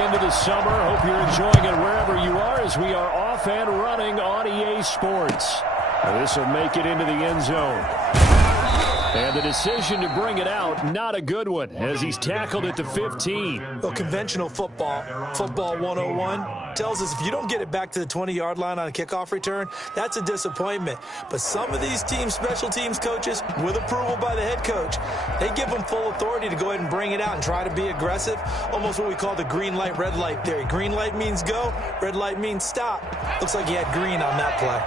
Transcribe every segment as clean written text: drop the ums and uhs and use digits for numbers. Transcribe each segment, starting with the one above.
into the summer. Hope you're enjoying it wherever you are as we are off and running on EA Sports. This will make it into the end zone. And the decision to bring it out, not a good one, as he's tackled at the 15. Well, conventional football 101, tells us if you don't get it back to the 20-yard line on a kickoff return, that's a disappointment. But some of these special teams coaches, with approval by the head coach, they give them full authority to go ahead and bring it out and try to be aggressive, almost what we call the green light, red light theory. Green light means go, red light means stop. Looks like he had green on that play.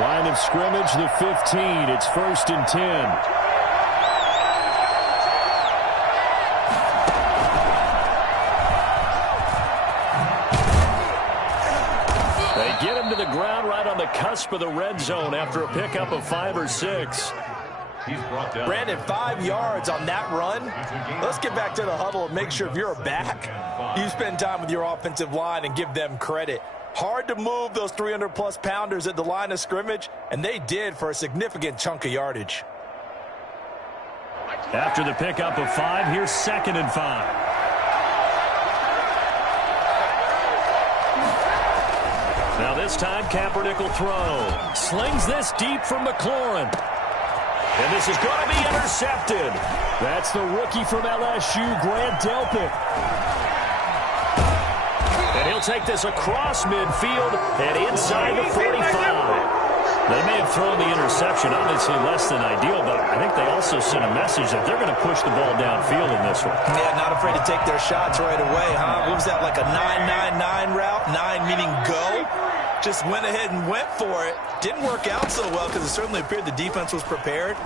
Line of scrimmage, the 15. It's 1st and 10. Get him to the ground right on the cusp of the red zone after a pickup of 5 or 6. Brandon, 5 yards on that run. Let's get back to the huddle and make sure if you're a back, you spend time with your offensive line and give them credit. Hard to move those 300-plus pounders at the line of scrimmage, and they did for a significant chunk of yardage. After the pickup of 5, here's 2nd and 5. Now this time, Kaepernick will throw. Slings this deep from McLaurin. And this is going to be intercepted. That's the rookie from LSU, Grant Delpit. And he'll take this across midfield and inside the 45. They may have thrown the interception, obviously less than ideal, but I think they also sent a message that they're going to push the ball downfield in this one. Yeah, not afraid to take their shots right away, huh? What was that, like a 9-9-9 route? 9 meaning go? Just went ahead and went for it. Didn't work out so well because it certainly appeared the defense was prepared.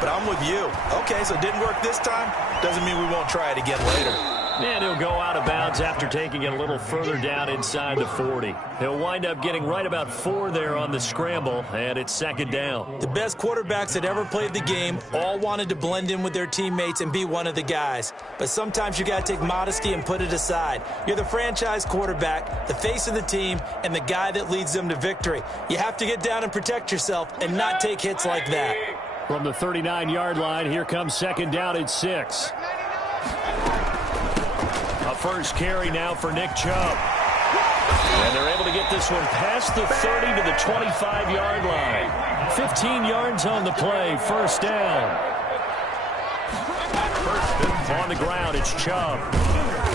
But I'm with you. Okay, so it didn't work this time. Doesn't mean we won't try it again later. And he'll go out of bounds after taking it a little further down inside the 40. He'll wind up getting right about 4 there on the scramble, and it's 2nd down. The best quarterbacks that ever played the game all wanted to blend in with their teammates and be one of the guys. But sometimes you got to take modesty and put it aside. You're the franchise quarterback, the face of the team, and the guy that leads them to victory. You have to get down and protect yourself and not take hits like that. From the 39-yard line, here comes 2nd down at 6. A first carry now for Nick Chubb. And they're able to get this one past the 30 to the 25-yard line. 15 yards on the play, 1st down. On the ground, it's Chubb.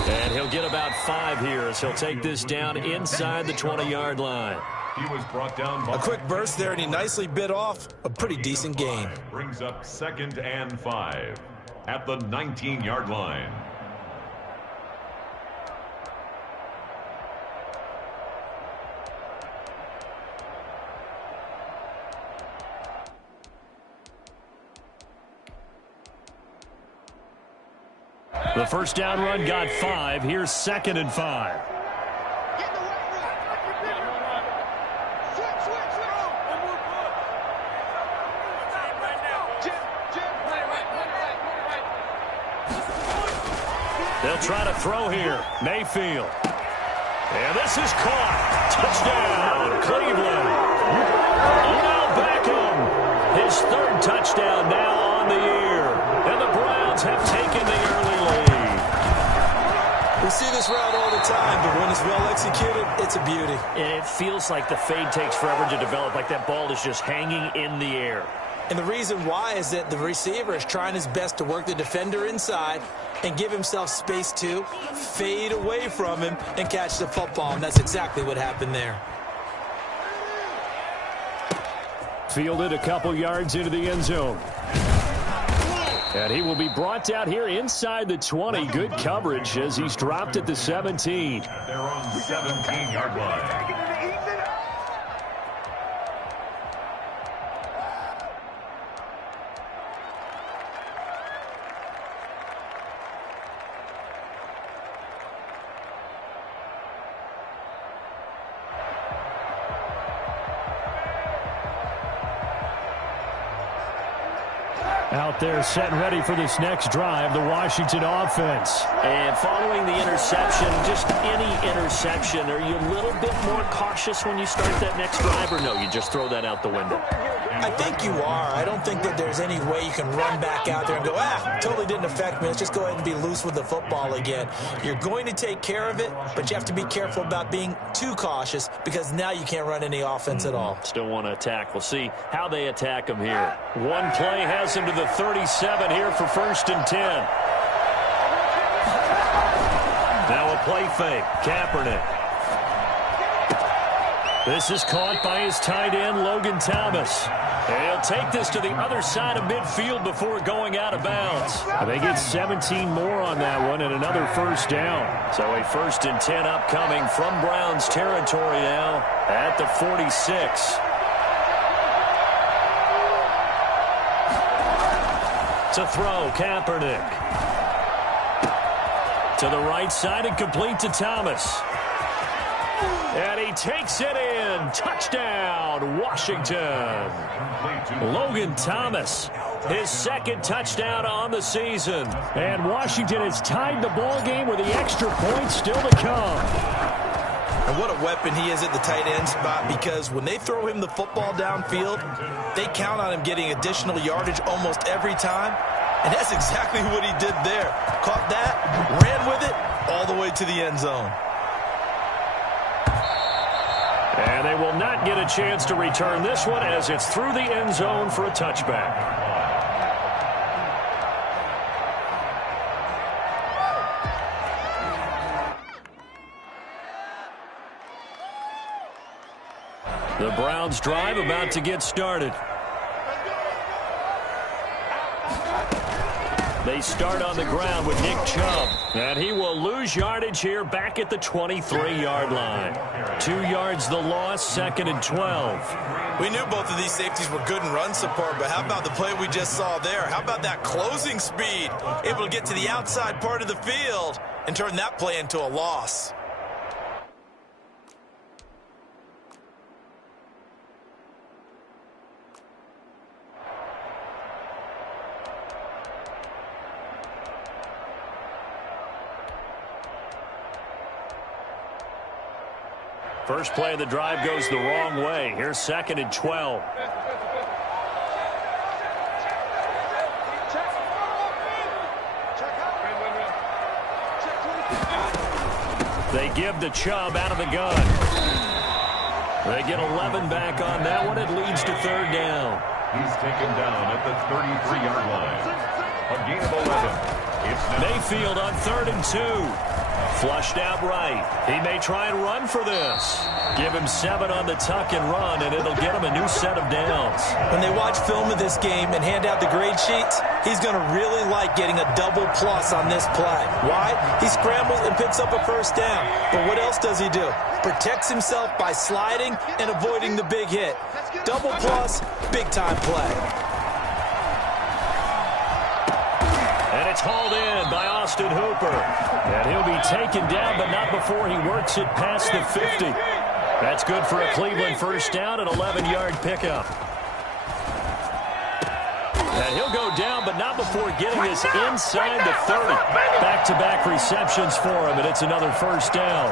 And he'll get about 5 here as he'll take this down inside the 20-yard line. He was brought down by a quick burst there, and he nicely bit off a pretty decent gain. Brings up 2nd and 5 at the 19-yard line. The first down run got 5. Here's 2nd and 5. They'll try to throw here. Mayfield. And this is caught. Touchdown, Cleveland. Now Beckham. His 3rd touchdown now on the year. And the Browns have taken the early lead. We see this route all the time, but when it's well executed, it's a beauty. And it feels like the fade takes forever to develop, like that ball is just hanging in the air. And the reason why is that the receiver is trying his best to work the defender inside and give himself space to fade away from him and catch the football. And that's exactly what happened there. Fielded a couple yards into the end zone. And he will be brought down here inside the 20. Good coverage as he's dropped at the 17. They're on the 17-yard line. Out there set and ready for this next drive, the Washington offense. And following the interception, just any interception, are you a little bit more cautious when you start that next drive, or no, you just throw that out the window? I think you are. I don't think that there's any way you can run back out there and go, totally didn't affect me. Let's just go ahead and be loose with the football again. You're going to take care of it, but you have to be careful about being too cautious because now you can't run any offense at all. Still want to attack. We'll see how they attack them here. One play has him to the 37 here for 1st and 10. Now a play fake. Kaepernick. This is caught by his tight end, Logan Thomas. And he'll take this to the other side of midfield before going out of bounds. I think it's 17 more on that one and another 1st down. So a 1st and 10 upcoming from Browns territory now at the 46. To throw, Kaepernick. To the right side and complete to Thomas. And he takes it in. Touchdown, Washington. Logan Thomas, his 2nd touchdown on the season. And Washington has tied the ball game with the extra points still to come. And what a weapon he is at the tight end spot, because when they throw him the football downfield, they count on him getting additional yardage almost every time. And that's exactly what he did there. Caught that, ran with it, all the way to the end zone. And they will not get a chance to return this one as it's through the end zone for a touchback. The Browns drive about to get started. They start on the ground with Nick Chubb. And he will lose yardage here back at the 23-yard line. 2 yards the loss, 2nd and 12. We knew both of these safeties were good in run support, but how about the play we just saw there? How about that closing speed? Able to get to the outside part of the field and turn that play into a loss. First play of the drive goes the wrong way. Here's 2nd and 12. They give the Chubb out of the gun. They get 11 back on that one. It leads to 3rd down. He's taken down at the 33-yard line. A gain of 11. Mayfield on 3rd and 2. Flushed out right. He may try and run for this. Give him 7 on the tuck and run, and it'll get him a new set of downs. When they watch film of this game and hand out the grade sheets, he's going to really like getting a double plus on this play. Why? He scrambles and picks up a 1st down. But what else does he do? Protects himself by sliding and avoiding the big hit. Double plus, big-time play. And it's hauled in by Austin Hooper. And he'll be taken down, but not before he works it past the 50. That's good for a Cleveland 1st down, an 11-yard pickup. And he'll go down, but not before getting this inside the 30. Back-to-back receptions for him, and it's another 1st down.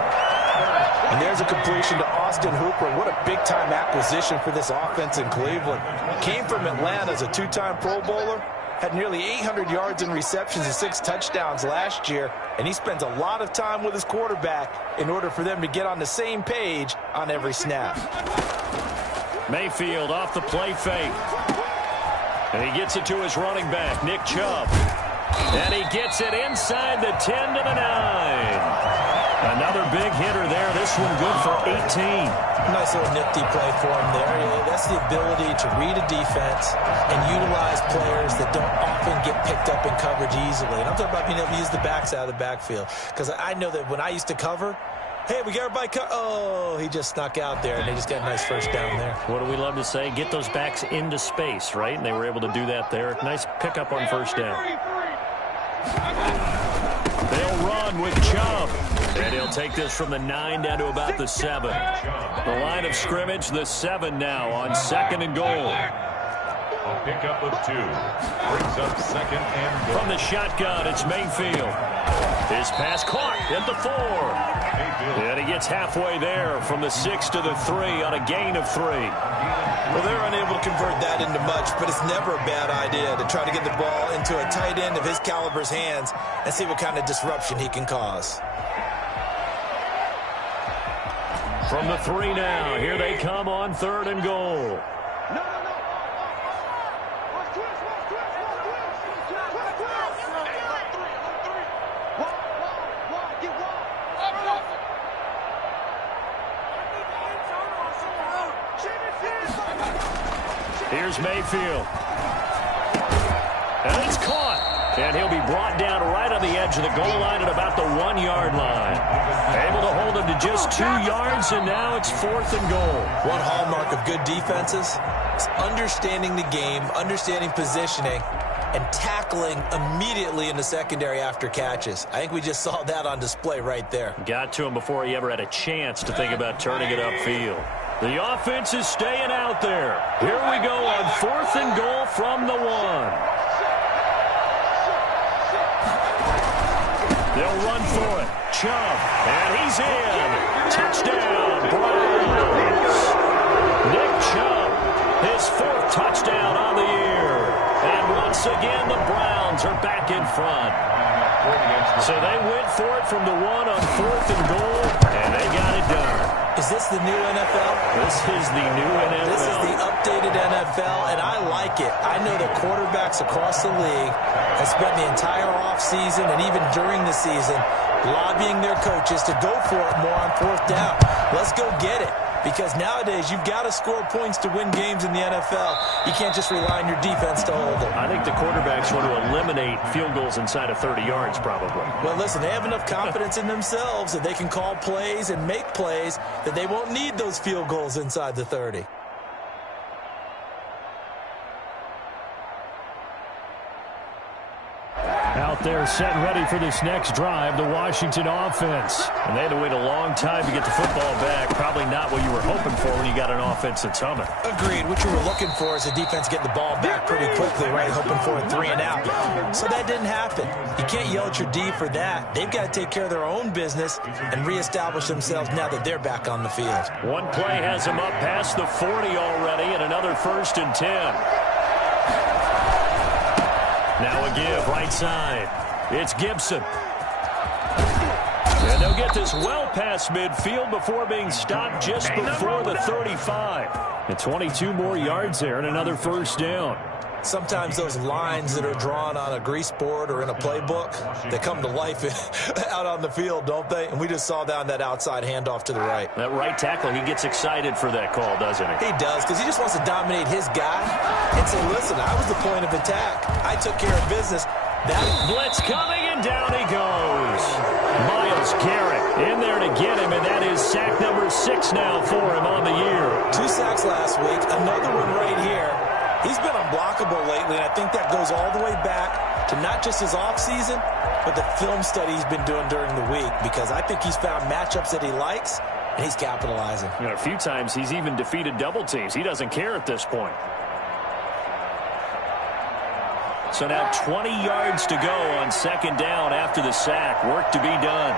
And there's a completion to Austin Hooper. What a big-time acquisition for this offense in Cleveland. Came from Atlanta as a 2-time Pro Bowler. Had nearly 800 yards in receptions and 6 touchdowns last year, and he spends a lot of time with his quarterback in order for them to get on the same page on every snap. Mayfield off the play fake. And he gets it to his running back, Nick Chubb. And he gets it inside the 10 to the 9. Another big hitter there. This one good for 18. Nice little nifty play for him there. That's the ability to read a defense and utilize players that don't often get picked up in coverage easily. And I'm talking about being able to use the backs out of the backfield. Because I know that when I used to cover, hey, we got everybody oh, he just snuck out there, and they just got a nice 1st down there. What do we love to say? Get those backs into space, right? And they were able to do that there. Nice pickup on 1st down. They'll run with Chubb. And he'll take this from the 9 down to about the 7. The line of scrimmage, the 7 now on 2nd and goal. A pickup of 2. Brings up second and goal. From the shotgun, it's Mayfield. His pass caught at the 4. And he gets halfway there from the 6 to the 3 on a gain of 3. Well, they're unable to convert that into much, but it's never a bad idea to try to get the ball into a tight end of his caliber's hands and see what kind of disruption he can cause. From the 3 now, here they come on 3rd and goal. Here's Mayfield. And it's caught. And he'll be brought down right on the edge of the goal line at about the 1-yard line. Able to hold him to just 2 yards, and now it's 4th and goal. One hallmark of good defenses is understanding the game, understanding positioning, and tackling immediately in the secondary after catches. I think we just saw that on display right there. Got to him before he ever had a chance to think about turning it upfield. The offense is staying out there. Here we go on 4th and goal from the 1. They'll run for it. Chubb, and he's in. Touchdown, Browns. Nick Chubb, his 4th touchdown on the year. And once again, the Browns are back in front. So they went for it from the 1 on 4th and goal, and they got it done. Is this the new NFL? This is the new NFL. This is the updated NFL, and I like it. I know that quarterbacks across the league have spent the entire offseason and even during the season lobbying their coaches to go for it more on 4th down. Let's go get it. Because nowadays, you've got to score points to win games in the NFL. You can't just rely on your defense to hold them. I think the quarterbacks want to eliminate field goals inside of 30 yards, probably. Well, listen, they have enough confidence in themselves that they can call plays and make plays that they won't need those field goals inside the 30. Out there set and ready for this next drive, the Washington offense. And they had to wait a long time to get the football back. Probably not what you were hoping for when you got an offense that's humming. Agreed. What you were looking for is a defense getting the ball back pretty quickly, right? Hoping for a 3 and out. So that didn't happen. You can't yell at your D for that. They've got to take care of their own business and reestablish themselves now that they're back on the field. One play has them up past the 40 already, and another 1st and 10. Now a give, right side. It's Gibson. And they'll get this well past midfield before being stopped just before the 35. And 22 more yards there and another 1st down. Sometimes those lines that are drawn on a grease board or in a playbook, they come to life out on the field, don't they? And we just saw that on that outside handoff to the right. That right tackle, he gets excited for that call, doesn't he? He does, because he just wants to dominate his guy and say, listen, I was the point of attack. I took care of business. That blitz coming, and down he goes. Myles Garrett in there to get him, and that is sack number 6 now for him on the year. 2 sacks last week, another one right here. He's been unblockable lately, and I think that goes all the way back to not just his offseason, but the film study he's been doing during the week, because I think he's found matchups that he likes, and he's capitalizing. You know, a few times he's even defeated double teams. He doesn't care at this point. So now 20 yards to go on 2nd down after the sack. Work to be done.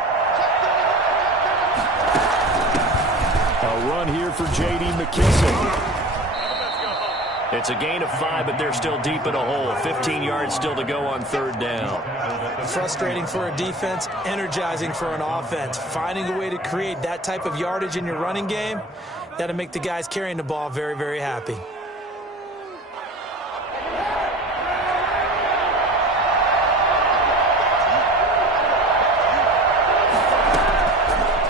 A run here for J.D. McKissick. It's a gain of 5, but they're still deep in a hole. 15 yards still to go on 3rd down. Frustrating for a defense, energizing for an offense. Finding a way to create that type of yardage in your running game, that'll make the guys carrying the ball very, very happy.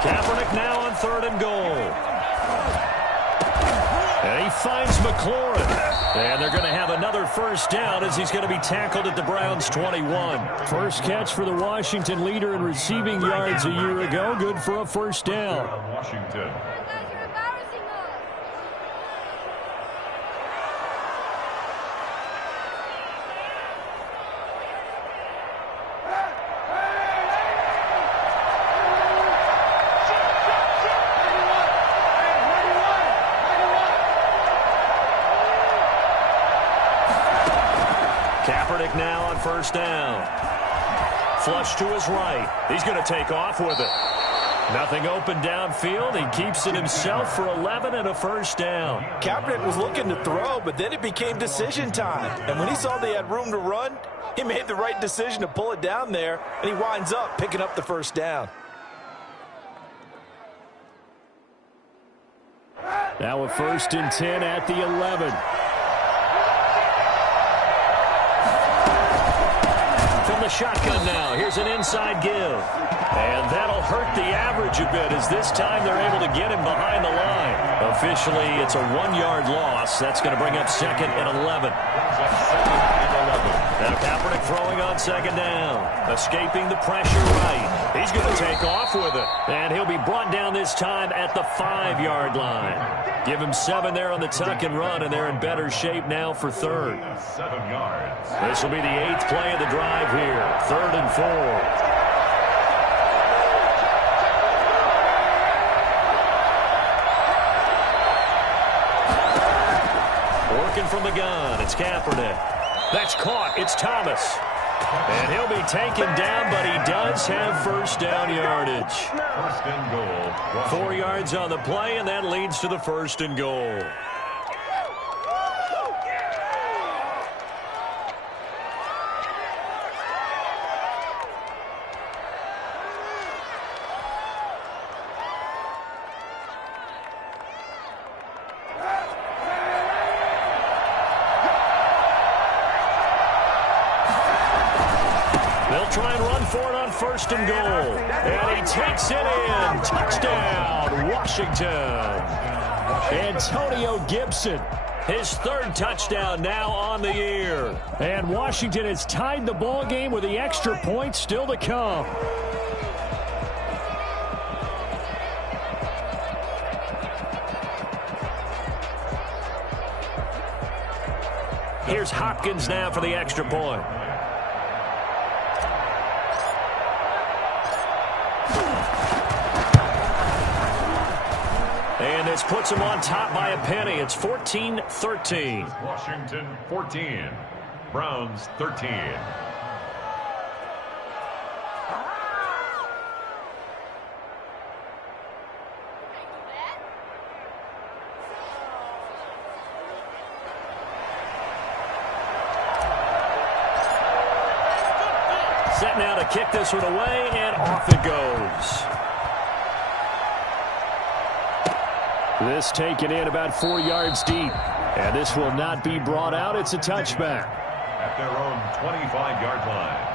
Kaepernick now on 3rd and goal. And he finds McLaurin. And they're going to have another 1st down as he's going to be tackled at the Browns' 21. First catch for the Washington leader in receiving yards a year ago. Good for a 1st down. Washington. Kaepernick now on first down. Flush to his right. He's going to take off with it. Nothing open downfield. He keeps it himself for 11 and a first down. Kaepernick was looking to throw, but then it became decision time. And when he saw they had room to run, he made the right decision to pull it down there, and he winds up picking up the first down. Now a 1st and 10 at the 11. From the shotgun now, here's an inside give. And that'll hurt the average a bit as this time they're able to get him behind the line. Officially, it's a 1-yard loss. That's going to bring up 2nd and 11. Now Kaepernick throwing on 2nd down. Escaping the pressure right. He's going to take off with it. And he'll be brought down this time at the 5-yard line. Give him 7 there on the tuck and run, and they're in better shape now for 3rd. 7 yards. This will be the 8th play of the drive here. 3rd and 4. Working from the gun, it's Kaepernick. That's caught, it's Thomas. And he'll be taken down, but he does have first down yardage. 1st and goal. 4 yards on the play, and that leads to the 1st and goal. Try and run for it on 1st and goal. And he takes it in. Touchdown, Washington. Antonio Gibson. His 3rd touchdown now on the year. And Washington has tied the ball game with the extra point still to come. Here's Hopkins now for the extra point. And this puts him on top by a penny. It's 14-13. Washington 14. Browns 13. Set now to kick this one away, and off it goes. This taken in about 4 yards deep. And this will not be brought out. It's a touchback. At their own 25-yard line.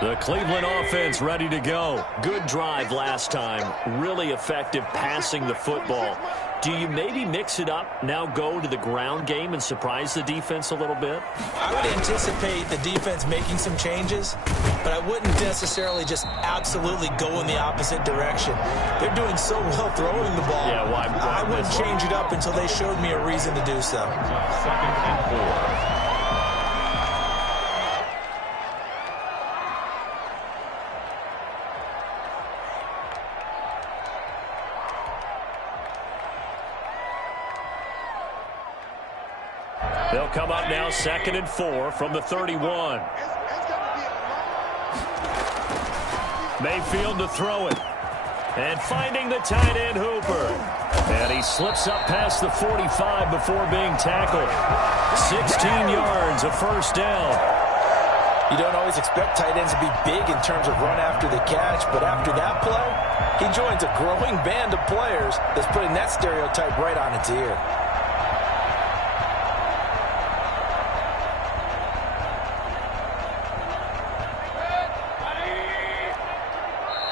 The Cleveland offense ready to go. Good drive last time. Really effective passing the football. Do you maybe mix it up, now go to the ground game and surprise the defense a little bit? I would anticipate the defense making some changes, but I wouldn't necessarily just absolutely go in the opposite direction. They're doing so well throwing the ball. Yeah, why I wouldn't change it up until they showed me a reason to do so. 2nd and 4. They'll come up now 2nd and 4 from the 31. Mayfield to throw it. And finding the tight end Hooper. And he slips up past the 45 before being tackled. 16 yards, a first down. You don't always expect tight ends to be big in terms of run after the catch, but after that play, he joins a growing band of players that's putting that stereotype right on its ear.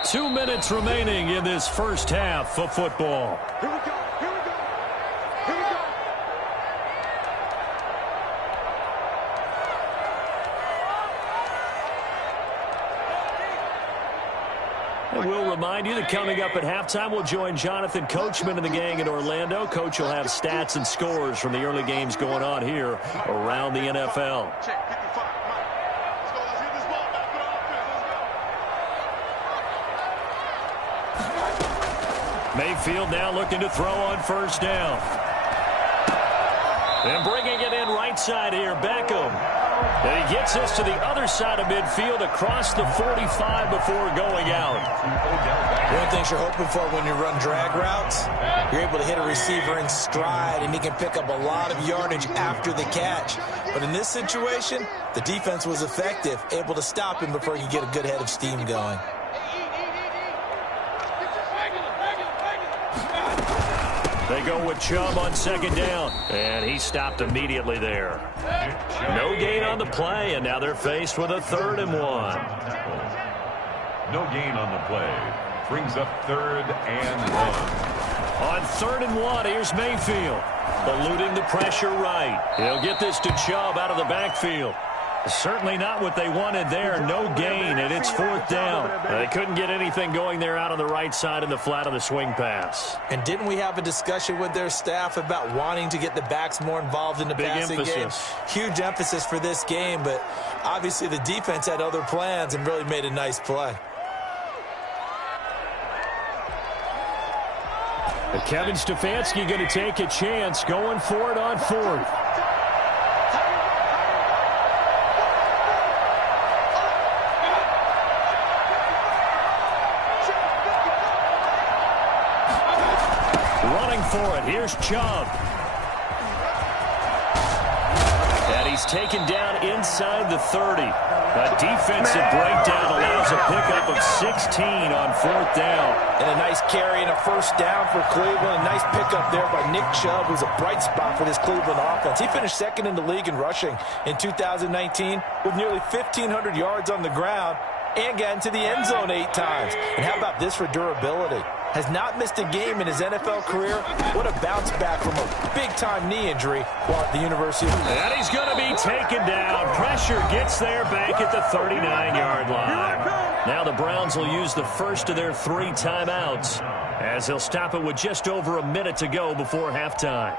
2 minutes remaining in this first half of football. Here we go. Here we go. Here we go. And we'll remind you that coming up at halftime, we'll join Jonathan Coachman and the gang in Orlando. Coach will have stats and scores from the early games going on here around the NFL. Mayfield now looking to throw on first down. And bringing it in right side here, Beckham. And he gets this to the other side of midfield across the 45 before going out. One of the things you're hoping for when you run drag routes, you're able to hit a receiver in stride, and he can pick up a lot of yardage after the catch. But in this situation, the defense was effective, able to stop him before he could get a good head of steam going. They go with Chubb on second down, and he stopped immediately there. No gain on the play, and now they're faced with a 3rd and 1. No gain on the play. Brings up 3rd and 1. On 3rd and 1, here's Mayfield. Eluding the pressure right. He'll get this to Chubb out of the backfield. Certainly not what they wanted there. No gain, and it's 4th down. They couldn't get anything going there out on the right side in the flat of the swing pass. And didn't we have a discussion with their staff about wanting to get the backs more involved in the passing game? Huge emphasis for this game, but obviously the defense had other plans and really made a nice play. And Kevin Stefanski going to take a chance, going for it on 4th. For it. Here's Chubb. And he's taken down inside the 30. A defensive breakdown allows a pickup of 16 on 4th down. And a nice carry and a first down for Cleveland. A nice pickup there by Nick Chubb, who's a bright spot for this Cleveland offense. He finished 2nd in the league in rushing in 2019 with nearly 1,500 yards on the ground and got into the end zone 8 times. And how about this for durability? Has not missed a game in his NFL career. What a bounce back from a big-time knee injury while at the University of Michigan. And he's going to be taken down. Pressure gets there back at the 39-yard line. Now the Browns will use the first of their 3 timeouts as they'll stop it with just over a minute to go before halftime.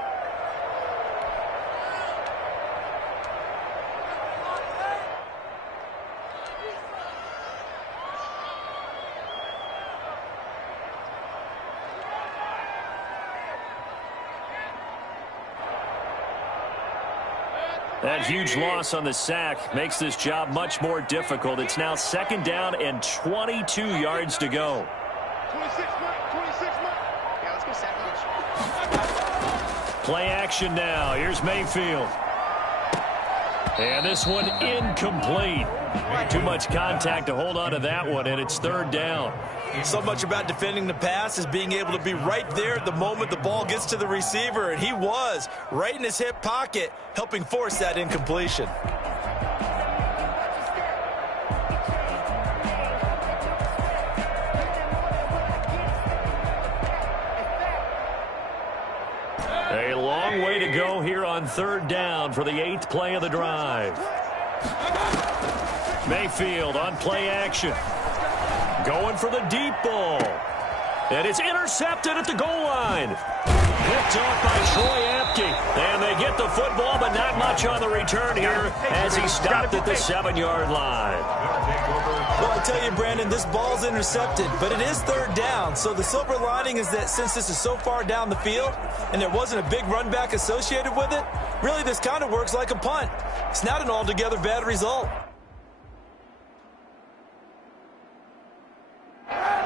That huge loss on the sack makes this job much more difficult. It's now 2nd down and 22 yards to go. 26, yeah, let's go sack. Play action now. Here's Mayfield. And this one incomplete. Too much contact to hold on to that one, and it's 3rd down. So much about defending the pass is being able to be right there at the moment the ball gets to the receiver, and he was right in his hip pocket, helping force that incompletion. A long way to go here on 3rd down for the 8th play of the drive. Mayfield on play action. Going for the deep ball. And it's intercepted at the goal line. Picked off by Troy Apke. And they get the football, but not much on the return here as he stopped at the 7-yard line. Well, I tell you, Brandon, this ball's intercepted, but it is 3rd down. So the silver lining is that since this is so far down the field and there wasn't a big run back associated with it, really this kind of works like a punt. It's not an altogether bad result.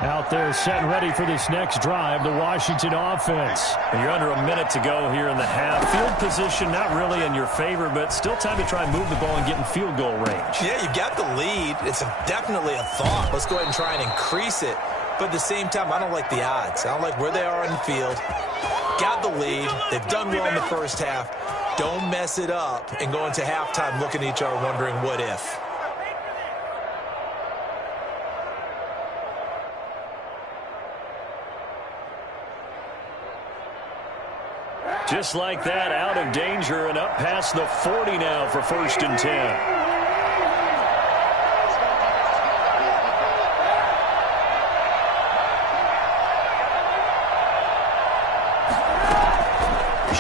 Out there set and ready for this next drive, the Washington offense. And you're under a minute to go here in the half. Field position not really in your favor, but still time to try and move the ball and get in field goal range. Yeah, you've got the lead. It's definitely a thought. Let's go ahead and try and increase it. But at the same time, I don't like the odds. I don't like where they are in the field. Got the lead. They've done well in the first half. Don't mess it up and go into halftime looking at each other wondering what if. Just like that, out of danger and up past the 40 now for 1st and 10.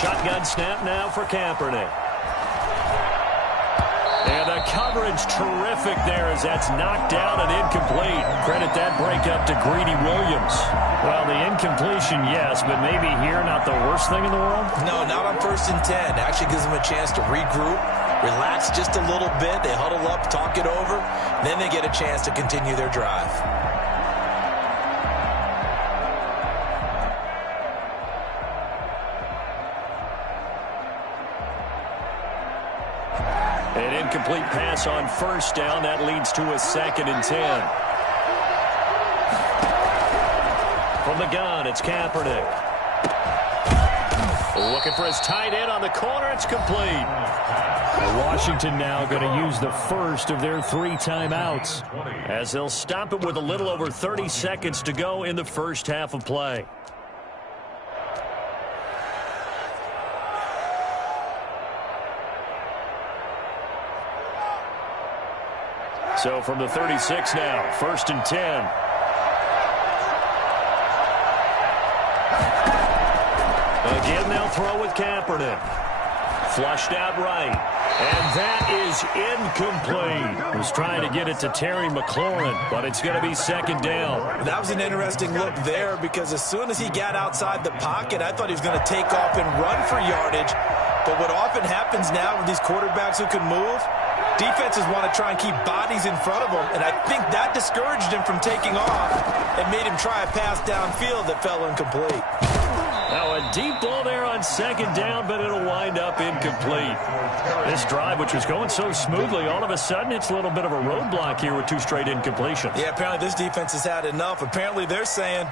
Shotgun snap now for Kaepernick. And the coverage terrific there as that's knocked down and incomplete. Credit that breakup to Greedy Williams. Well, the incompletion, yes, but maybe here not the worst thing in the world? No, not on 1st and 10. Actually gives them a chance to regroup, relax just a little bit. They huddle up, talk it over, then they get a chance to continue their drive. An incomplete pass on 1st down. That leads to a 2nd and 10. From the gun, it's Kaepernick. Looking for his tight end on the corner. It's complete. Washington now going to use the first of their 3 timeouts, as they'll stop it with a little over 30 seconds to go in the first half of play. So from the 36 now, 1st and 10. Again, they'll throw with Kaepernick. Flushed out right. And that is incomplete. was trying to get it to Terry McLaurin, but it's going to be 2nd down. That was an interesting look there because as soon as he got outside the pocket, I thought he was going to take off and run for yardage. But what often happens now with these quarterbacks who can move, defenses want to try and keep bodies in front of them, and I think that discouraged him from taking off and made him try a pass downfield that fell incomplete. Now a deep ball there on 2nd down, but it'll wind up incomplete. This drive, which was going so smoothly, all of a sudden it's a little bit of a roadblock here with 2 straight incompletions. Yeah, apparently this defense has had enough. Apparently they're saying,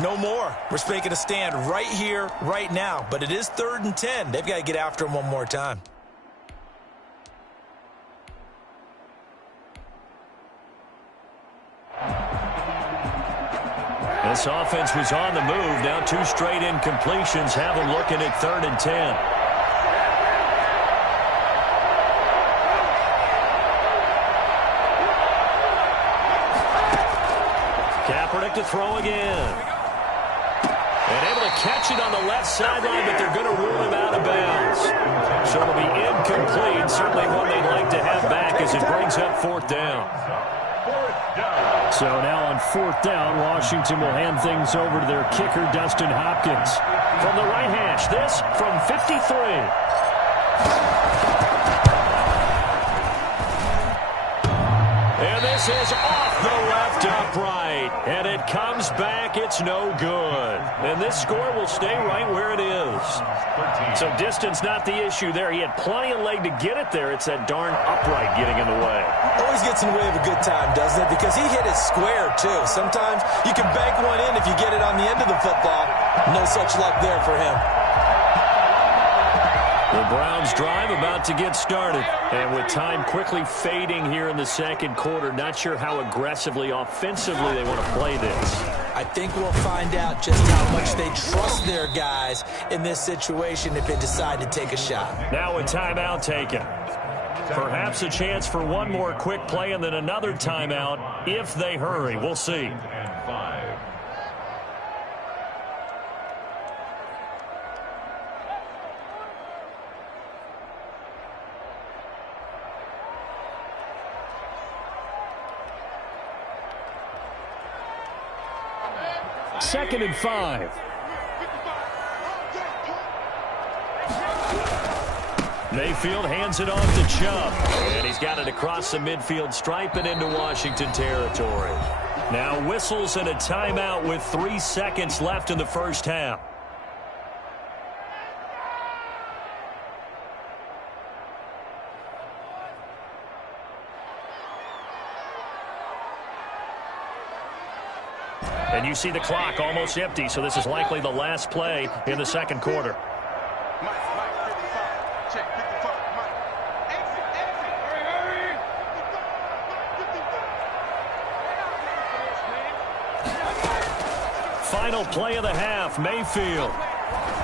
no more. We're making a stand right here, right now. But it is 3rd and 10. They've got to get after him one more time. This offense was on the move. Now 2 straight incompletions have them looking at 3rd and 10. Kaepernick to throw again. And able to catch it on the left sideline, but they're going to rule him out of bounds. So it'll be incomplete. Certainly one they'd like to have back as it brings up 4th down. So now on 4th down, Washington will hand things over to their kicker, Dustin Hopkins. From the right hash, this from 53. And this is off the left upright. And it comes back. It's no good. And this score will stay right where it is. So distance not the issue there. He had plenty of leg to get it there. It's that darn upright getting in the way. Always gets in the way of a good time, doesn't it? Because he hit it square, too. Sometimes you can bank one in if you get it on the end of the football. No such luck there for him. The Browns drive about to get started. And with time quickly fading here in the 2nd quarter, not sure how aggressively, offensively they want to play this. I think we'll find out just how much they trust their guys in this situation if they decide to take a shot. Now a timeout taken. Perhaps a chance for one more quick play and then another timeout if they hurry. We'll see. 2nd and 5. Mayfield hands it off to Chubb. And he's got it across the midfield stripe and into Washington territory. Now whistles and a timeout with 3 seconds left in the first half. And you see the clock almost empty, so this is likely the last play in the 2nd quarter. Final play of the half, Mayfield.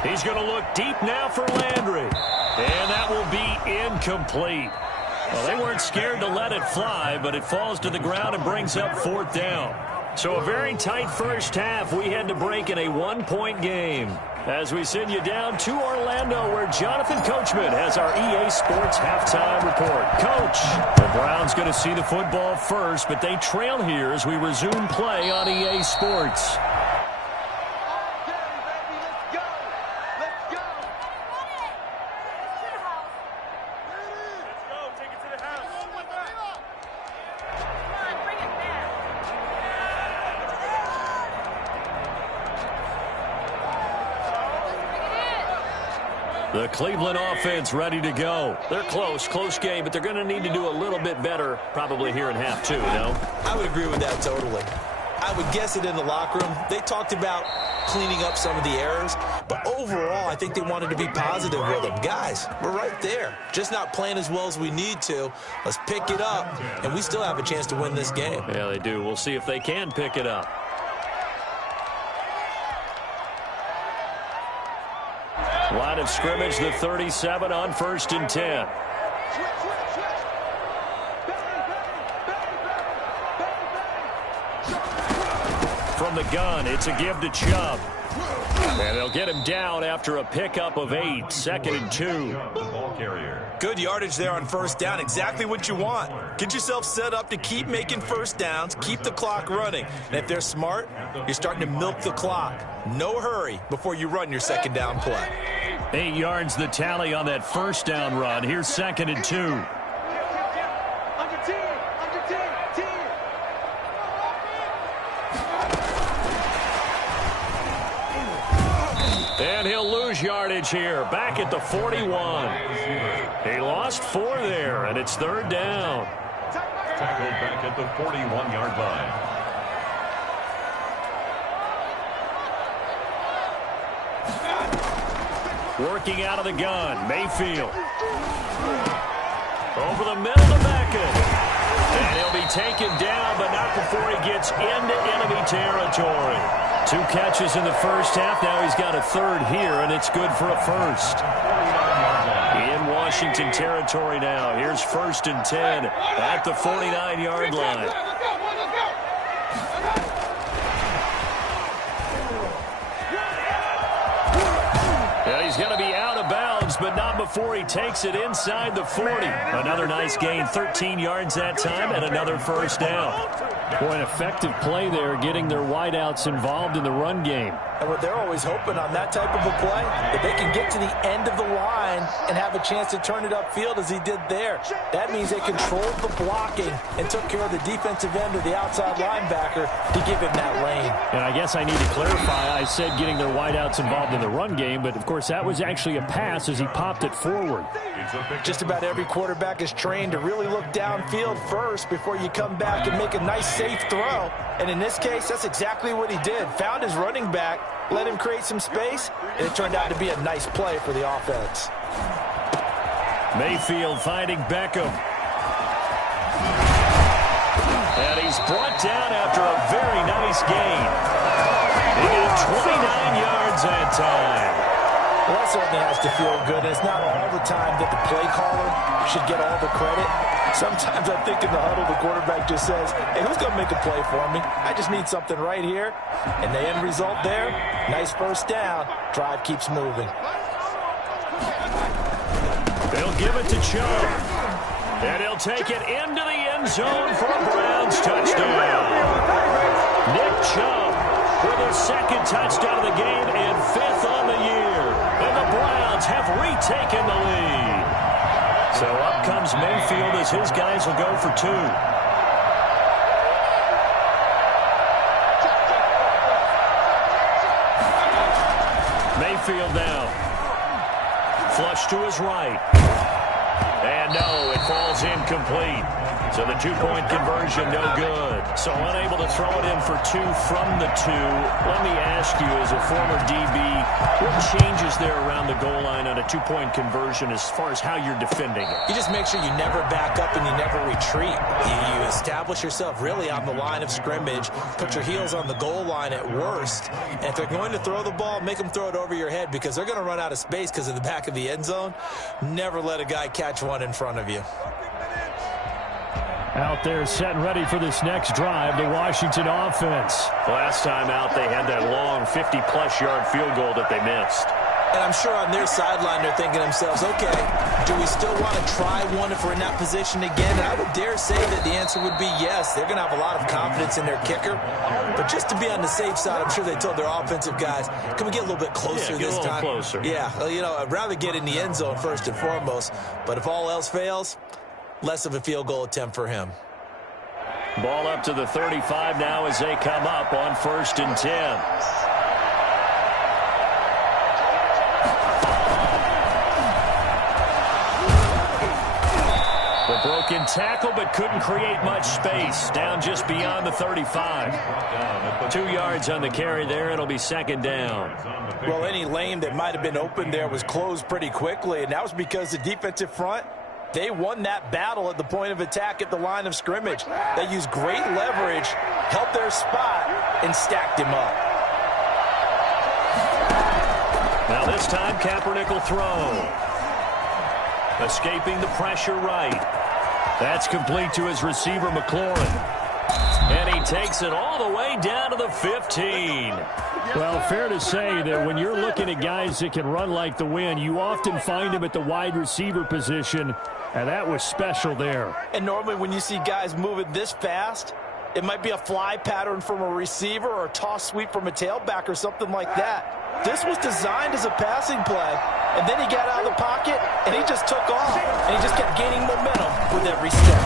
He's going to look deep now for Landry. And that will be incomplete. Well, they weren't scared to let it fly, but it falls to the ground and brings up 4th down. So a very tight first half. We had to break in a one-point game. As we send you down to Orlando, where Jonathan Coachman has our EA Sports halftime report. Coach, the Browns going to see the football first, but they trail here as we resume play on EA Sports. The Cleveland offense ready to go. They're close game, but they're going to need to do a little bit better probably here in half two, no? I would agree with that totally. I would guess it in the locker room. They talked about cleaning up some of the errors, but overall, I think they wanted to be positive with them. Guys, we're right there. Just not playing as well as we need to. Let's pick it up, and we still have a chance to win this game. Yeah, they do. We'll see if they can pick it up. Line of scrimmage, the 37 on 1st and 10. From the gun, it's a give to Chubb. And they'll get him down after a pickup of 8, 2nd and 2. Good yardage there on 1st down, exactly what you want. Get yourself set up to keep making 1st downs, keep the clock running. And if they're smart, you're starting to milk the clock. No hurry before you run your 2nd down play. 8 yards the tally on that 1st down run. Here's 2nd and 2. And he'll lose yardage here, back at the 41. He lost 4 there, and it's 3rd down. Tackled back at the 41-yard line. Working out of the gun, Mayfield. Over the middle to Beckham. And he'll be taken down, but not before he gets into enemy territory. 2 catches in the first half. Now he's got a 3rd here, and it's good for a 1st. In Washington territory now. Here's 1st and 10 at the 49-yard line. He's going to be out of bounds, but not before he takes it inside the 40. Another nice gain, 13 yards that time, and another 1st down. Boy, an effective play there, getting their wideouts involved in the run game. And what they're always hoping on that type of a play, that they can get to the end of the line and have a chance to turn it upfield as he did there. That means they controlled the blocking and took care of the defensive end or the outside linebacker to give him that lane. And I guess I need to clarify, I said getting their wideouts involved in the run game, but of course that was actually a pass as he popped it forward. Just about every quarterback is trained to really look downfield first before you come back and make a nice safe throw. And in this case, that's exactly what he did. Found his running back, let him create some space, and it turned out to be a nice play for the offense. Mayfield finding Beckham. And he's brought down after a very nice gain. He got 29 yards that time. Well, that certainly has to feel good. It's not all the time that the play caller should get all the credit. Sometimes I think in the huddle, the quarterback just says, hey, who's going to make a play for me? I just need something right here. And the end result there, nice 1st down. Drive keeps moving. They'll give it to Chubb. And he'll take it into the end zone for a Browns touchdown. Nick Chubb with his 2nd touchdown of the game and 5th on the year. And the Browns have retaken the lead. So up comes Mayfield as his guys will go for 2. Mayfield now. Flush to his right. And no, it falls incomplete. So the 2-point conversion, no good. So unable to throw it in for 2 from the 2. Let me ask you, as a former DB, what changes there around the goal line on a 2-point conversion as far as how you're defending it? You just make sure you never back up and you never retreat. You establish yourself really on the line of scrimmage, put your heels on the goal line at worst. And if they're going to throw the ball, make them throw it over your head because they're going to run out of space because of the back of the end zone. Never let a guy catch one in front of you. Out there set and ready for this next drive, the Washington offense. Last time out, they had that long 50-plus yard field goal that they missed. And I'm sure on their sideline they're thinking to themselves, okay, do we still want to try one if we're in that position again? And I would dare say that the answer would be yes. They're going to have a lot of confidence in their kicker. But just to be on the safe side, I'm sure they told their offensive guys, can we get a little bit closer this time? Closer. Yeah, well, you know, I'd rather get in the end zone first and foremost. But if all else fails, less of a field goal attempt for him. Ball up to the 35 now as they come up on 1st and 10. Broken tackle, but couldn't create much space. Down just beyond the 35. 2 yards on the carry there. It'll be 2nd down. Well, any lane that might have been open there was closed pretty quickly, and that was because the defensive front, they won that battle at the point of attack at the line of scrimmage. They used great leverage, helped their spot, and stacked him up. Now this time, Kaepernick will throw. Escaping the pressure right. That's complete to his receiver, McLaurin. And he takes it all the way down to the 15. Well, fair to say that when you're looking at guys that can run like the wind, you often find them at the wide receiver position, and that was special there. And normally when you see guys moving this fast, it might be a fly pattern from a receiver or a toss sweep from a tailback or something like that. This was designed as a passing play, and then he got out of the pocket, and he just took off, and he just kept gaining momentum with every step.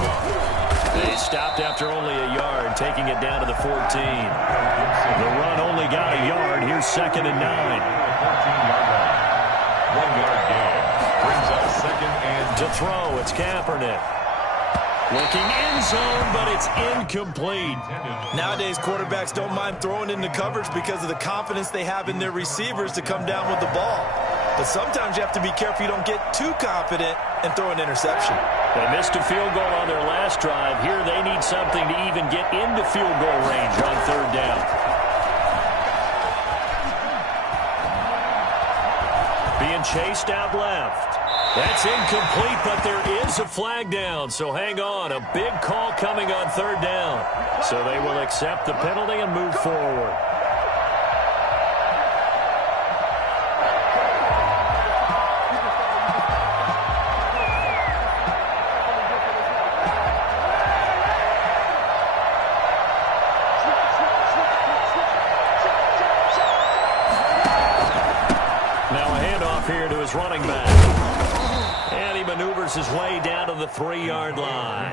They stopped after only a yard, taking it down to the 14. The run only got a yard. Here's 2nd and 9. 14-yard line. 1-yard gain. Brings up 2nd and to throw, it's Kaepernick. Looking end zone, but it's incomplete. Nowadays, quarterbacks don't mind throwing into coverage because of the confidence they have in their receivers to come down with the ball. But sometimes you have to be careful you don't get too confident and throw an interception. They missed a field goal on their last drive. Here they need something to even get into field goal range on 3rd down. Being chased out left. That's incomplete, but there is a flag down, so hang on. A big call coming on 3rd down. So they will accept the penalty and move forward. Now a handoff here to his running back. And he maneuvers his way down to the 3-yard line.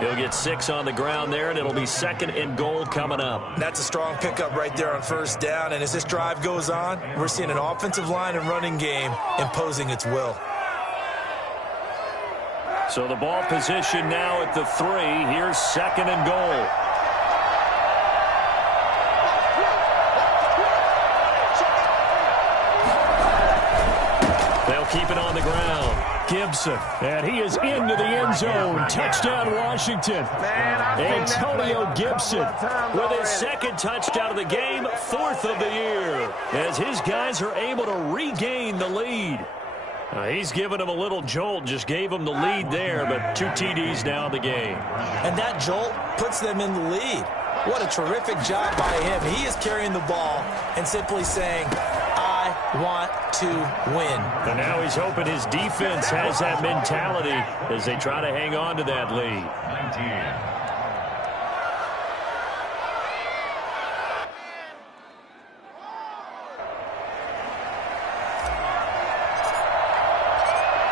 He'll get 6 on the ground there, and it'll be 2nd and goal coming up. That's a strong pickup right there on 1st down, and as this drive goes on, we're seeing an offensive line and running game imposing its will. So the ball position now at the 3. Here's 2nd and goal. They'll keep it on the ground. Gibson, and he is into the end zone. Touchdown, Washington. Antonio Gibson with his 2nd touchdown of the game, 4th of the year, as his guys are able to regain the lead. He's given him a little jolt, just gave him the lead there, but 2 TDs now in the game. And that jolt puts them in the lead. What a terrific job by him. He is carrying the ball and simply saying, I want to win. And now he's hoping his defense has that mentality as they try to hang on to that lead.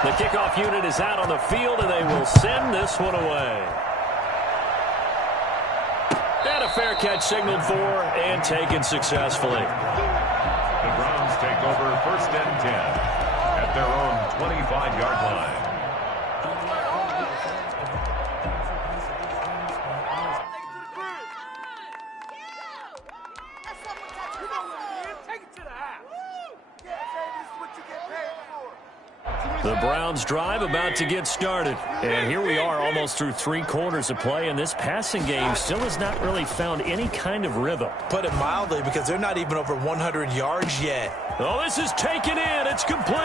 19. The kickoff unit is out on the field, and they will send this one away. And a fair catch signaled for and taken successfully. The Browns take over 1st and 10 at their own 25-yard line. The Browns drive about to get started. And here we are almost through 3 quarters of play, and this passing game still has not really found any kind of rhythm. Put it mildly, because they're not even over 100 yards yet. Oh, this is taken in. It's complete.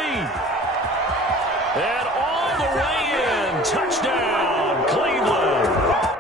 And all the way in. Touchdown, Cleveland.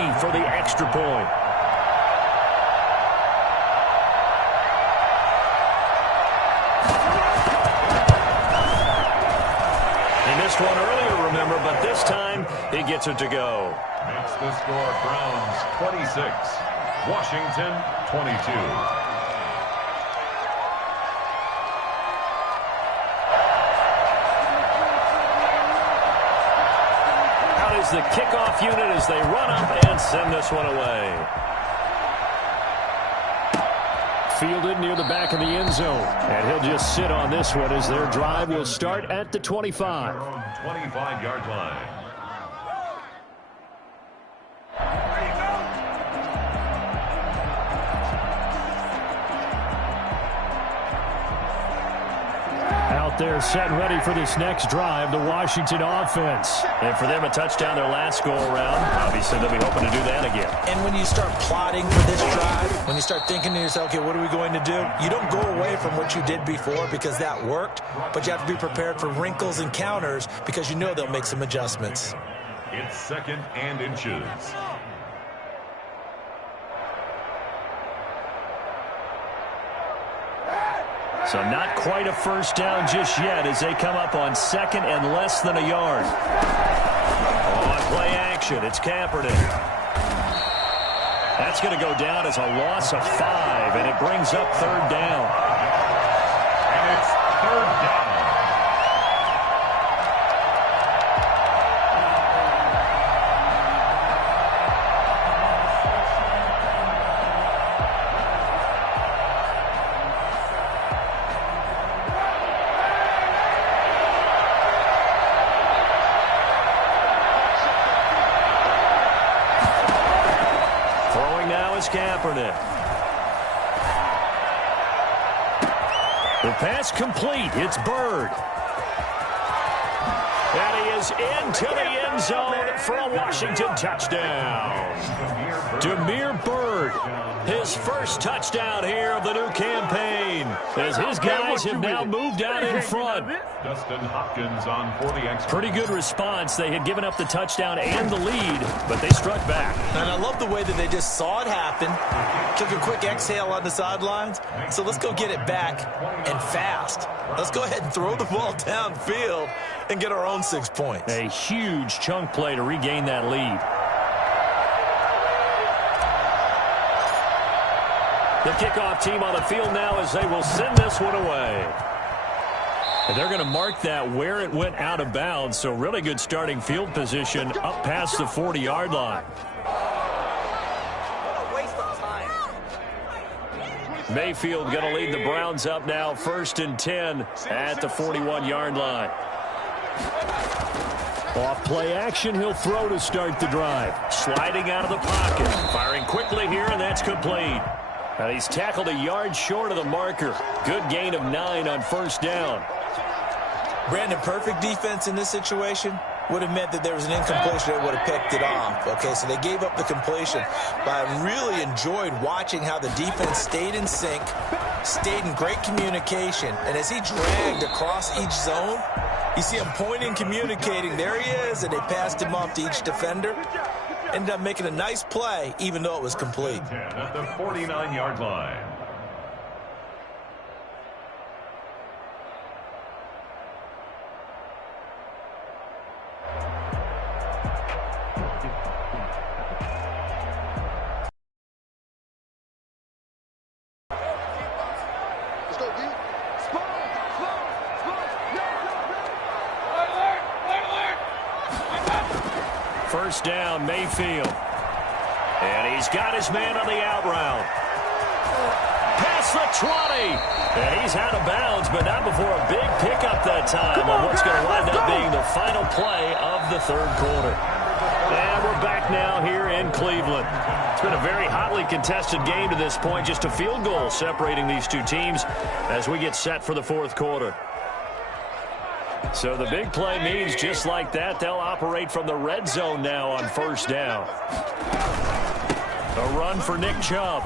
Lucky for the extra point. He missed one earlier, remember, but this time he gets it to go. Makes the score Browns 26, Washington 22. Is the kickoff unit as they run up and send this one away. Fielded near the back of the end zone. And he'll just sit on this one as their drive will start at the 25. 25-yard line. They're set and ready for this next drive, the Washington offense. And for them, a touchdown their last go-around. Obviously, they'll be hoping to do that again. And when you start plotting for this drive, when you start thinking to yourself, okay, what are we going to do? You don't go away from what you did before because that worked, but you have to be prepared for wrinkles and counters because you know they'll make some adjustments. It's 2nd and inches. So not quite a first down just yet as they come up on 2nd and less than a yard. On play action, it's Kaepernick. That's going to go down as a loss of 5, and it brings up 3rd down. And it's 3rd down. Kaepernick. The pass complete. It's Bird. And he is into the end zone for a Washington touchdown. Damiere Byrd, his first touchdown here of the new campaign, as his guys have now moved out in front. Dustin Hopkins on for the extra. Pretty good response. They had given up the touchdown and the lead, but they struck back. And I love the way that they just saw it happen, took a quick exhale on the sidelines. So let's go get it back and fast. Let's go ahead and throw the ball downfield and get our own 6 points. A huge chunk play to regain that lead. The kickoff team on the field now as they will send this one away. And they're going to mark that where it went out of bounds, so really good starting field position up past the 40-yard line. Mayfield going to lead the Browns up now, 1st and 10 at the 41-yard line. Off play action, he'll throw to start the drive. Sliding out of the pocket, firing quickly here, and that's complete. And he's tackled a yard short of the marker. Good gain of 9 on 1st down. Brandon, perfect defense in this situation would have meant that there was an incompletion that would have picked it off. Okay, so they gave up the completion. But I really enjoyed watching how the defense stayed in sync, stayed in great communication, and as he dragged across each zone, you see him pointing, communicating. There he is, and they passed him off to each defender. Ended up making a nice play, even though it was complete. At the 49-yard line. First down, Mayfield. And he's got his man on the out route. Past the 20. And he's out of bounds, but not before a big pickup that time on what's going to wind up being the final play of the 3rd quarter. And we're back now here in Cleveland. It's been a very hotly contested game to this point. Just a field goal separating these two teams as we get set for the 4th quarter. So the big play means just like that, they'll operate from the red zone now on 1st down. A run for Nick Chubb.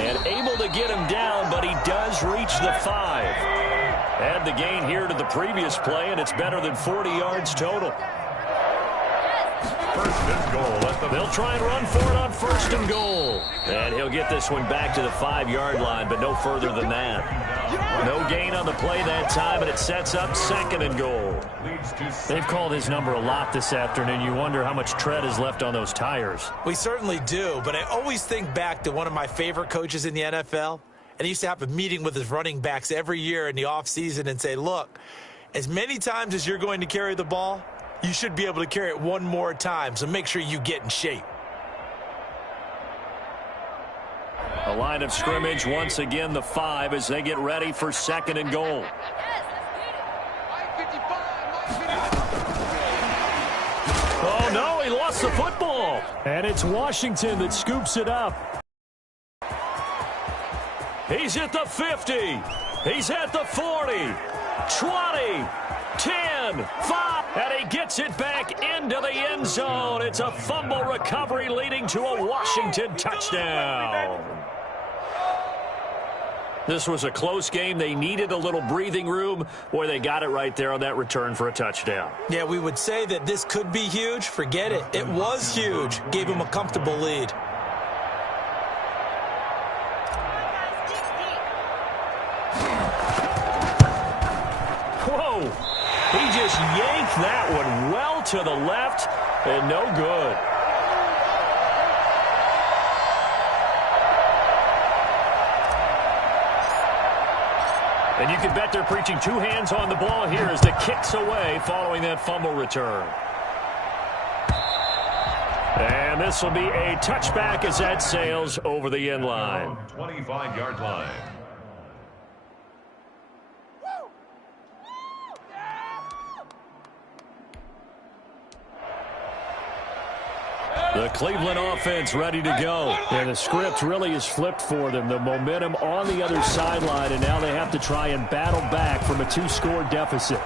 And able to get him down, but he does reach the 5. Add the gain here to the previous play, and it's better than 40 yards total. First and goal at the... They'll try and run for it on first and goal. And he'll get this one back to the 5-yard line, but no further than that. No gain on the play that time, and it sets up second and goal. They've called his number a lot this afternoon. You wonder how much tread is left on those tires. We certainly do, but I always think back to one of my favorite coaches in the NFL, and he used to have a meeting with his running backs every year in the offseason and say, look, as many times as you're going to carry the ball, you should be able to carry it one more time, so make sure you get in shape. A line of scrimmage, once again, the 5 as they get ready for second and goal. Oh, no, he lost the football. And it's Washington that scoops it up. He's at the 50. He's at the 40. 20. 10, 5, and he gets it back into the end zone. It's a fumble recovery leading to a Washington touchdown. This was a close game. They needed a little breathing room. Boy, they got it right there on that return for a touchdown. Yeah, we would say that this could be huge. Forget it. It was huge. Gave him a comfortable lead. Whoa. He just yanked that one well to the left, and no good. And you can bet they're preaching two hands on the ball here as the kick's away following that fumble return. And this will be a touchback as that sails over the end line. 25-yard line. The Cleveland offense ready to go. Yeah, the script really is flipped for them. The momentum on the other sideline, and now they have to try and battle back from a 2-score deficit.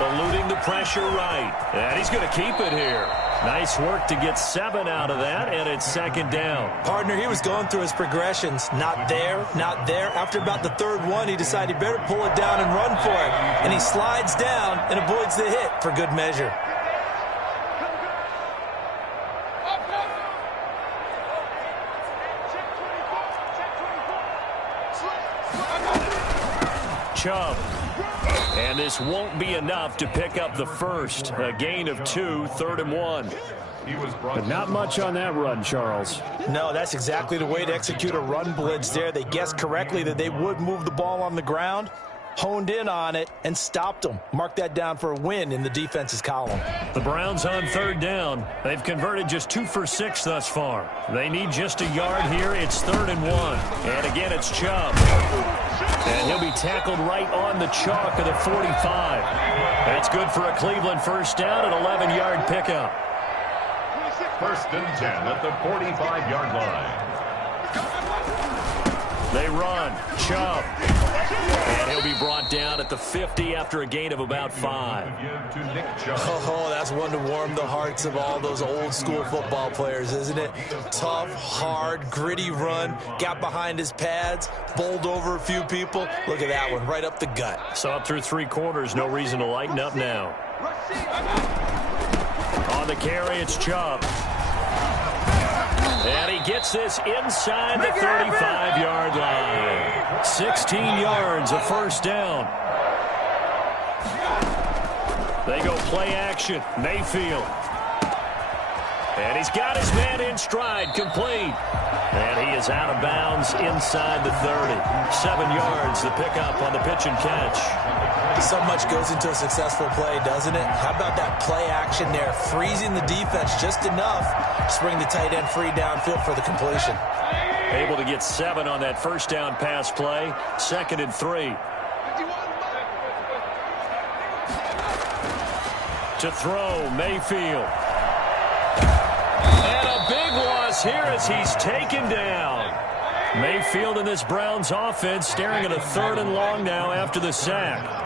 Eluding the pressure right. And he's going to keep it here. Nice work to get 7 out of that, and it's second down. Partner, he was going through his progressions. Not there, not there. After about the third one, he decided he better pull it down and run for it. And he slides down and avoids the hit for good measure. Chubb. And this won't be enough to pick up the first. A gain of 2, 3rd and 1. But not much on that run, Charles. No, that's exactly the way to execute a run blitz there. They guessed correctly that they would move the ball on the ground, honed in on it, and stopped them. Mark that down for a win in the defense's column. The Browns on 3rd down. They've converted just 2 for 6 thus far. They need just a yard here. It's 3rd and 1. And again, it's Chubb. And he'll be tackled right on the chalk of the 45. That's good for a Cleveland first down, an 11-yard pickup. First and 10 at the 45-yard line. They run. Chubb. And he'll be brought down at the 50 after a gain of about 5. Oh, that's one to warm the hearts of all those old school football players, isn't it? Tough, hard, gritty run. Got behind his pads, bowled over a few people. Look at that one, right up the gut. Saw it through 3 quarters. No reason to lighten up now. On the carry, it's Chubb. And he gets this inside the 35-yard line. 16 yards, a first down. They go play action. Mayfield. And he's got his man in stride, complete. And he is out of bounds inside the 30. 7 yards, the pickup on the pitch and catch. So much goes into a successful play, doesn't it? How about that play action there, freezing the defense just enough to bring the tight end free downfield for the completion. Able to get 7 on that first down pass play. 2nd and 3. To throw, Mayfield. And a big loss here as he's taken down. Mayfield in this Browns offense staring at a 3rd and long now after the sack.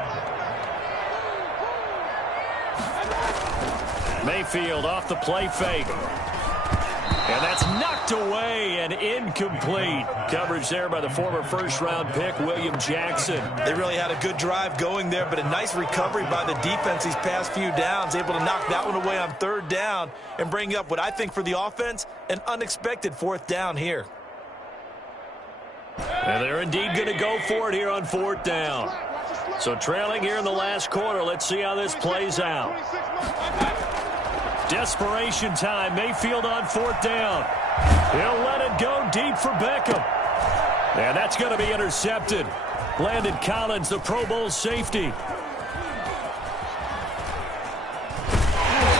Mayfield off the play fake. And that's knocked Knocked away and incomplete. Coverage there by the former first-round pick, William Jackson. They really had a good drive going there, but a nice recovery by the defense these past few downs, able to knock that one away on third down and bring up what I think for the offense, an unexpected fourth down here. And they're indeed going to go for it here on fourth down. So trailing here in the last quarter, let's see how this plays out. Desperation time. Mayfield on fourth down. He'll let it go deep for Beckham. And that's going to be intercepted. Landon Collins, the Pro Bowl safety.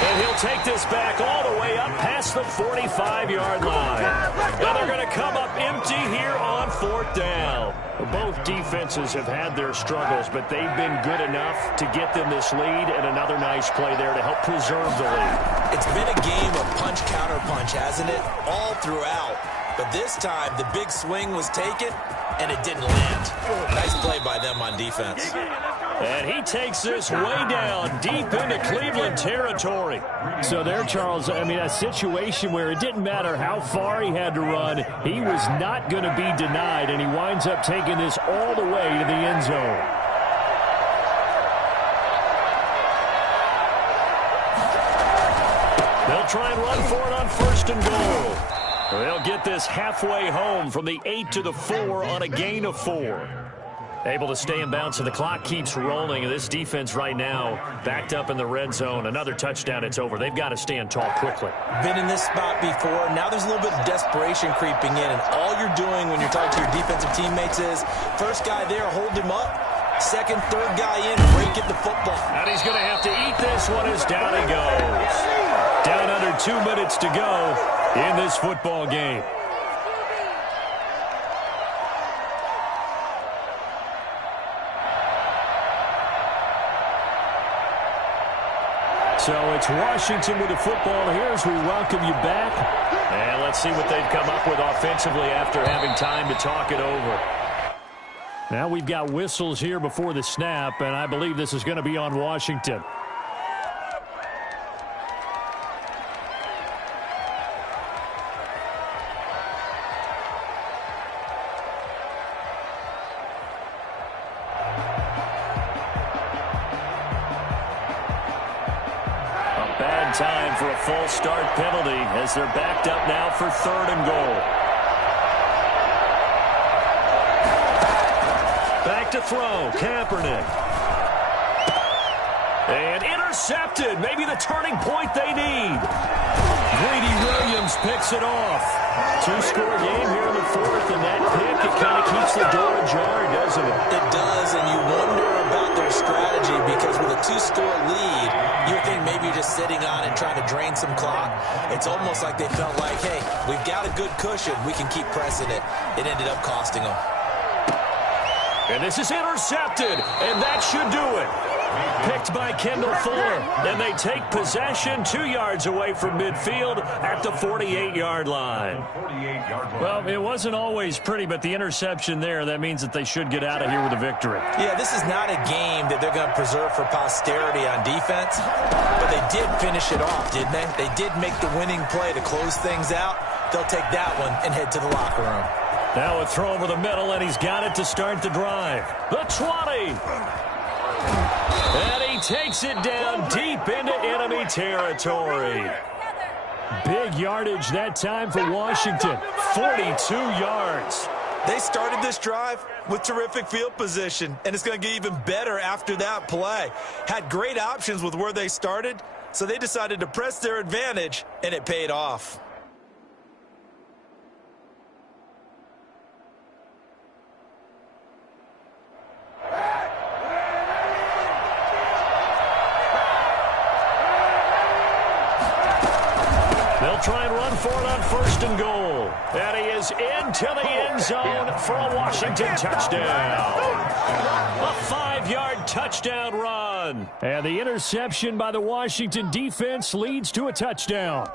And he'll take this back all the way up past the 45-yard line. And they're going to come up empty here on fourth down. Both defenses have had their struggles, but they've been good enough to get them this lead, and another nice play there to help preserve the lead. It's been a game of punch-counter-punch, hasn't it? All throughout. But this time, the big swing was taken, and it didn't land. Nice play by them on defense. And he takes this way down, deep into Cleveland territory. So there, Charles, I mean, a situation where it didn't matter how far he had to run, he was not going to be denied, and he winds up taking this all the way to the end zone. They'll try and run for it on first and goal. They'll get this halfway home from the 8 to the 4 on a gain of 4. Able to stay in bounds, so the clock keeps rolling. And this defense right now backed up in the red zone. Another touchdown, it's over. They've got to stand tall quickly. Been in this spot before. Now there's a little bit of desperation creeping in. And all you're doing when you're talking to your defensive teammates is, first guy there, hold him up. Second, third guy in, break it the football. And he's going to have to eat this one as down he goes. Down under 2 minutes to go in this football game. So it's Washington with the football here as we welcome you back. And let's see what they've come up with offensively after having time to talk it over. Now we've got whistles here before the snap, and I believe this is going to be on Washington. Time for a false start penalty as they're backed up now for third and goal. Back to throw, Kaepernick. And intercepted, maybe the turning point they need. Greedy Williams picks it off. Two-score game here in the fourth, and that pick, it kind of keeps the door ajar, doesn't it? It does, and you wonder about their strategy because with a two-score lead, you would think maybe you're just sitting on and trying to drain some clock. It's almost like they felt like, hey, we've got a good cushion. We can keep pressing it. It ended up costing them. And this is intercepted, and that should do it. Picked by Kendall Fuller, and they take possession 2 yards away from midfield at the 48-yard line. Well, it wasn't always pretty, but the interception there, that means that they should get out of here with a victory. Yeah, this is not a game that they're going to preserve for posterity on defense, but they did finish it off, didn't they? They did make the winning play to close things out. They'll take that one and head to the locker room. Now a throw over the middle, and he's got it to start the drive. The 20. And he takes it down deep into enemy territory. Big yardage that time for Washington. 42 yards. They started this drive with terrific field position, and it's going to get even better after that play. Had great options with where they started, so they decided to press their advantage, and it paid off. Try and run for it on first and goal. And he is into the end zone for a Washington touchdown. A 5-yard touchdown run. And the interception by the Washington defense leads to a touchdown.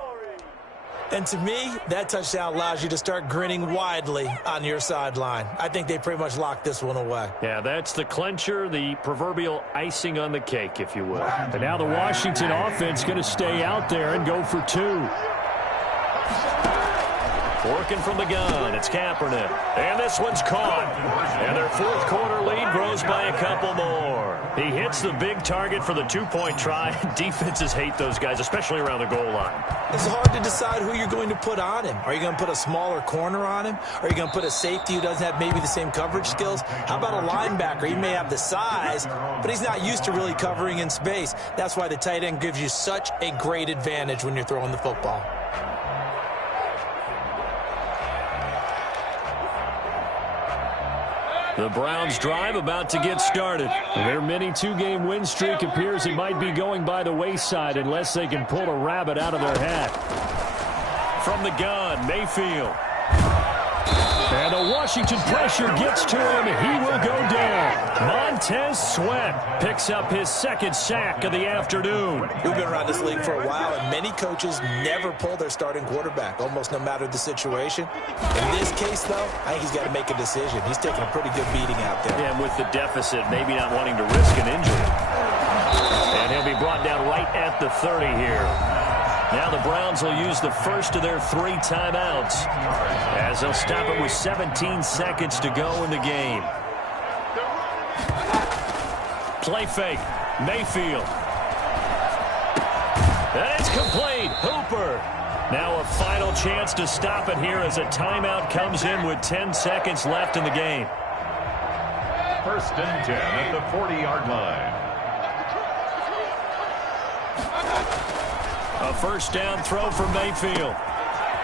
And to me, that touchdown allows you to start grinning widely on your sideline. I think they pretty much locked this one away. Yeah, that's the clincher, the proverbial icing on the cake, if you will. And now the Washington offense going to stay out there and go for 2. Working from the gun, it's Kaepernick. And this one's caught. And their fourth quarter lead grows by a couple more. He hits the big target for the two-point try. Defenses hate those guys, especially around the goal line. It's hard to decide who you're going to put on him. Are you going to put a smaller corner on him? Are you going to put a safety who doesn't have maybe the same coverage skills? How about a linebacker? He may have the size, but he's not used to really covering in space. That's why the tight end gives you such a great advantage when you're throwing the football. The Browns drive about to get started. Their mini two-game win streak appears it might be going by the wayside unless they can pull a rabbit out of their hat. From the gun, Mayfield. And the Washington pressure gets to him. He will go down. Montez Sweat picks up his second sack of the afternoon. We've been around this league for a while, and many coaches never pull their starting quarterback, almost no matter the situation. In this case, though, I think he's got to make a decision. He's taking a pretty good beating out there. And with the deficit, maybe not wanting to risk an injury. And he'll be brought down right at the 30 here. Now the Browns will use the first of their 3 timeouts as they'll stop it with 17 seconds to go in the game. Play fake. Mayfield. And it's complete. Hooper. Now a final chance to stop it here as a timeout comes in with 10 seconds left in the game. First and 10 at the 40-yard line. A first down throw for Mayfield.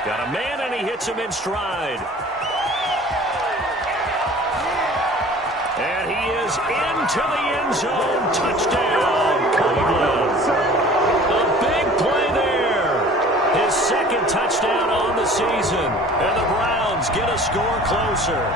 Got a man, and he hits him in stride. And he is into the end zone. Touchdown, Cleveland. A big play there. His second touchdown on the season. And the Browns get a score closer.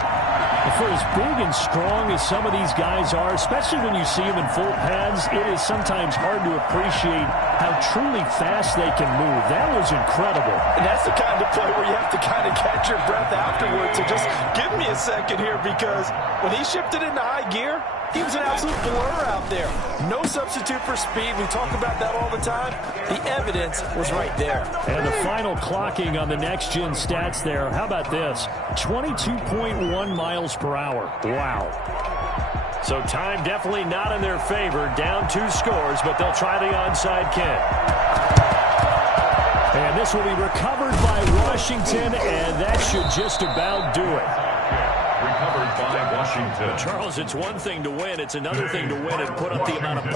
For as big and strong as some of these guys are, especially when you see them in full pads, it is sometimes hard to appreciate how truly fast they can move. That was incredible. And that's the kind of play where you have to kind of catch your breath afterwards. So just give me a second here, because when he shifted into high gear, he was an absolute blur out there. No substitute for speed. We talk about that all the time. The evidence was right there. And the final clocking on the next-gen stats there. How about this? 22.1 miles per hour. Wow. So time definitely not in their favor. Down 2 scores, but they'll try the onside kick. And this will be recovered by Washington, and that should just about do it. Recovered by Washington. Charles, it's one thing to win. It's another thing to win and put up the amount of